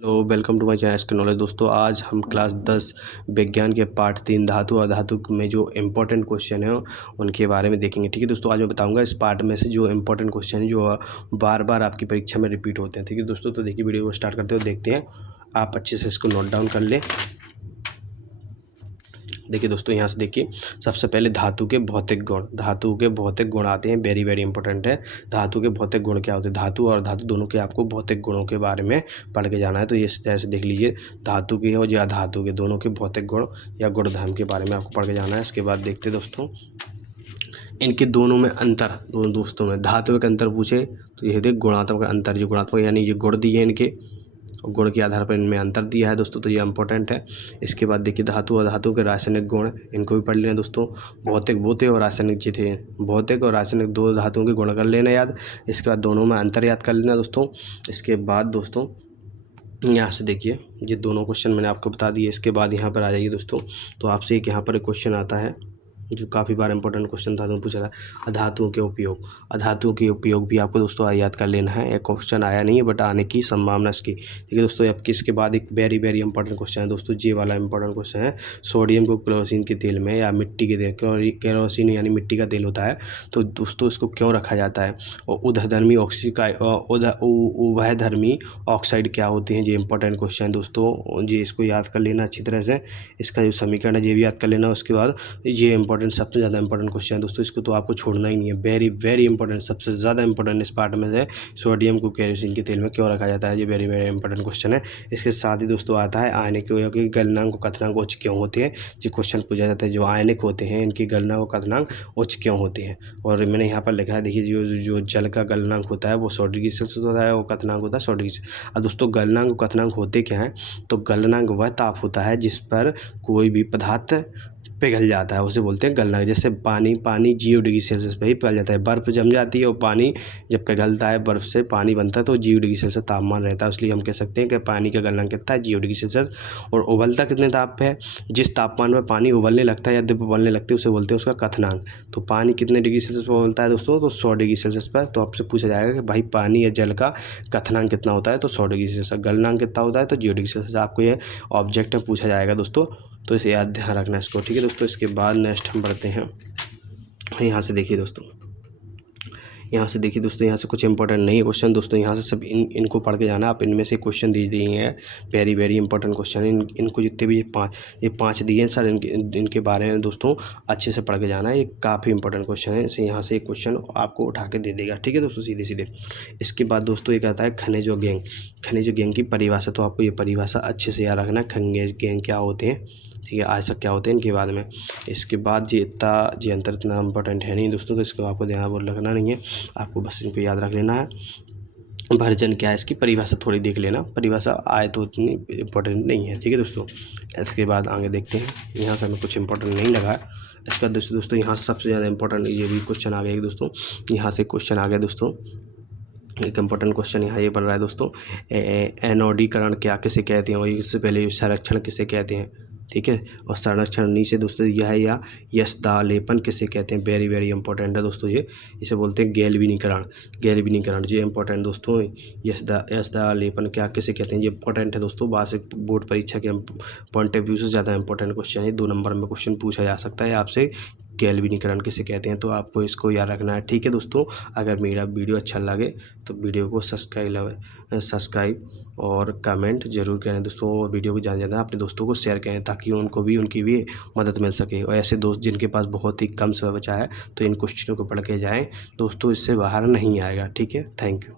Hello, welcome to my channel SK knowledge. दोस्तों, आज हम क्लास 10 विज्ञान के पार्ट 3 धातु और अधातु में जो इम्पोर्टेंट क्वेश्चन है उनके बारे में देखेंगे। ठीक है दोस्तों, आज मैं बताऊंगा इस पार्ट में से जो इम्पोर्टेंट क्वेश्चन है जो बार बार आपकी परीक्षा में रिपीट होते हैं। ठीक है दोस्तों, तो देखिए वीडियो को स्टार्ट करते हुए देखते हैं। आप अच्छे से इसको नोट डाउन कर लें। देखिए दोस्तों, यहाँ से देखिए सबसे पहले धातु के भौतिक गुण। धातु के भौतिक गुण आते हैं, वेरी वेरी इंपॉर्टेंट है। धातु के भौतिक गुण क्या होते हैं? धातु और धातु दोनों के आपको भौतिक गुणों के बारे में पढ़ के जाना है। तो इस तरह से देख लीजिए, धातु के और या धातु के दोनों के भौतिक गुण या गुणधर्म के बारे में आपको पढ़ के जाना है। इसके बाद देखते दोस्तों, इनके दोनों में अंतर, दोनों दोस्तों में धातु के अंतर पूछे तो ये देख गुणात्मक अंतर, जो गुणात्मक यानी ये गुण दिए इनके, गुण के आधार पर इनमें अंतर दिया है दोस्तों, तो ये इंपॉर्टेंट है। इसके बाद देखिए धातु और धातु के रासायनिक गुण, इनको भी पढ़ लेना दोस्तों। भौतिक और रासायनिक जी थे, भौतिक और रासायनिक दो धातुओं के गुण कर लेना याद। इसके बाद दोनों में अंतर याद कर लेना दोस्तों। इसके बाद दोस्तों यहाँ से देखिए, ये दोनों क्वेश्चन मैंने आपको बता दिए। इसके बाद यहाँ पर आ जाइए दोस्तों, तो आपसे एक यहाँ पर एक क्वेश्चन आता है जो काफ़ी बार इंपॉर्टेंट क्वेश्चन था, तो पूछा था अधातुओं के उपयोग। अधातुओं के उपयोग भी आपको दोस्तों याद कर लेना है। एक क्वेश्चन आया नहीं है बट आने की संभावना इसकी। ठीक है दोस्तों, अब किसके बाद एक वेरी वेरी इंपॉर्टेंट क्वेश्चन है दोस्तों, ये वाला इंपॉर्टेंट क्वेश्चन है। सोडियम को केरोसिन के तेल में या मिट्टी के तेल, केरोसिन यानी मिट्टी का तेल होता है, तो दोस्तों इसको क्यों रखा जाता है? और उभयधर्मी उभयधर्मी ऑक्साइड क्या होते हैं? ये इंपॉर्टेंट क्वेश्चन है दोस्तों, जी इसको याद कर लेना अच्छी तरह से। इसका जो समीकरण है ये भी याद कर लेना। उसके बाद ये सबसे ज़्यादा इंपॉर्टेंट क्वेश्चन है दोस्तों, इसको तो आपको छोड़ना ही नहीं है। वेरी वेरी इंपॉर्टेंट, सबसे ज़्यादा इंपॉर्टेंट इस पार्ट में से सोडियम को केरोसिन के तेल में क्यों रखा जाता है, ये वेरी वेरी इंपॉर्टेंट क्वेश्चन है। इसके साथ ही दोस्तों आता है आयनिक के गलनांक और कथनांक उच्च क्यों होते हैं? ये क्वेश्चन पूछा जाता है, जो आयनिक होते हैं इनकी गलनांक और कथनांक उच्च क्यों होते हैं? और मैंने यहाँ पर लिखा है, देखिए जो जल का गलनांक होता है वो 100 डिग्री सेल्सियस होता है और कथनांक होता है 100 डिग्री सेल्सियस। अब दोस्तों गलनांक और कथनांक होते क्या हैं? तो गलनांक वह ताप होता है जिस पर कोई भी पदार्थ पिघल जाता है, उसे बोलते हैं गलनांक। जैसे पानी 0 डिग्री सेल्सियस पर ही पिघल जाता है। बर्फ़ जम जाती है और पानी जब पिघलता है, बर्फ़ से पानी बनता है तो 0 डिग्री सेल्सियस तापमान रहता है, इसलिए हम कह सकते हैं कि पानी का गलनांक कितना है, 0 डिग्री सेल्सियस। और उबलता कितने ताप पे है? जिस तापमान पर पानी उबलने लगता है या दिप उबलने लगती है उसे बोलते हैं उसका कथनांक। तो पानी कितने डिग्री सेल्सियस पर उबलता है दोस्तों? तो 100 डिग्री सेल्सियस पर। तो आपसे पूछा जाएगा कि भाई पानी या जल का कथनांक कितना होता है? तो 100 डिग्री सेल्सियस। गलनांक कितना होता है? तो 0 डिग्री सेल्सियस। आपको ये ऑब्जेक्ट में पूछा जाएगा दोस्तों, तो इसे याद ध्यान रखना इसको। ठीक है दोस्तों, इसके बाद नेक्स्ट हम बढ़ते हैं। यहाँ से देखिए दोस्तों, यहाँ से कुछ इंपॉर्टेंट नहीं है क्वेश्चन दोस्तों। यहाँ से सब इनको पढ़ के जाना। आप इनमें से क्वेश्चन दिए हैं, वेरी वेरी इंपॉर्टेंट क्वेश्चन है। इनको जितने भी ये पाँच दिए हैं सर, इनके बारे में दोस्तों अच्छे से पढ़ के जाना है। ये काफ़ी इंपॉर्टेंट क्वेश्चन है, इसे यहाँ से एक क्वेश्चन आपको उठा के दे देगा। ठीक है दोस्तों, सीधे सीधे। इसके बाद दोस्तों ये कहता है खनिज और गैंग। खनिज और गैंग की परिभाषा, तो आपको ये परिभाषा अच्छे से याद रखना। खनिज गैंग क्या होते हैं, ठीक है, आयसक क्या होते हैं इनके बाद में। इसके बाद जी अंतर इतना इंपॉर्टेंट है नहीं दोस्तों, तो इसको आपको ध्यान बोल रखना नहीं है, आपको बस इनको याद रख लेना है। भर्जन क्या है, इसकी परिभाषा थोड़ी देख लेना। परिभाषा आए तो इतनी इंपॉर्टेंट नहीं है। ठीक है दोस्तों, इसके बाद आगे देखते हैं। यहाँ से हमें कुछ इंपॉर्टेंट नहीं लगा है। इसका दोस्तों यहाँ सबसे ज़्यादा इंपॉर्टेंट ये भी क्वेश्चन आ गया दोस्तों। यहाँ से क्वेश्चन आ गया दोस्तों, एक इंपॉर्टेंट क्वेश्चन यहाँ ये बन रहा है दोस्तों, एनोडीकरण क्या किसे कहते हैं, और इससे पहले संरक्षण किसे कहते हैं? ठीक है, और संरक्षण नीचे दोस्तों यह है, या यशदालेपन किसे कहते हैं? वेरी वेरी इंपॉर्टेंट है दोस्तों ये, इसे बोलते हैं गैल्वेनीकरण। गैल्वेनीकरण ये इंपॉर्टेंट दोस्तों। यशदालेपन क्या किसे कहते हैं? ये इंपॉर्टेंट है दोस्तों, वार्षिक बोर्ड परीक्षा के पॉइंट ऑफ व्यू से ज़्यादा इंपॉर्टेंट क्वेश्चन है। 2 नंबर में क्वेश्चन पूछा जा सकता है आपसे, गैल्वेनीकरण किसे कहते हैं, तो आपको इसको याद रखना है। ठीक है दोस्तों, अगर मेरा वीडियो अच्छा लगे तो वीडियो को सब्सक्राइब और कमेंट जरूर करें दोस्तों, और वीडियो को ज़्यादा अपने दोस्तों को शेयर करें ताकि उनको भी उनकी भी मदद मिल सके। और ऐसे दोस्त जिनके पास बहुत ही कम समय बचा है तो इन क्वेश्चनों को पढ़ के जाएँ दोस्तों, इससे बाहर नहीं आएगा। ठीक है, थैंक यू।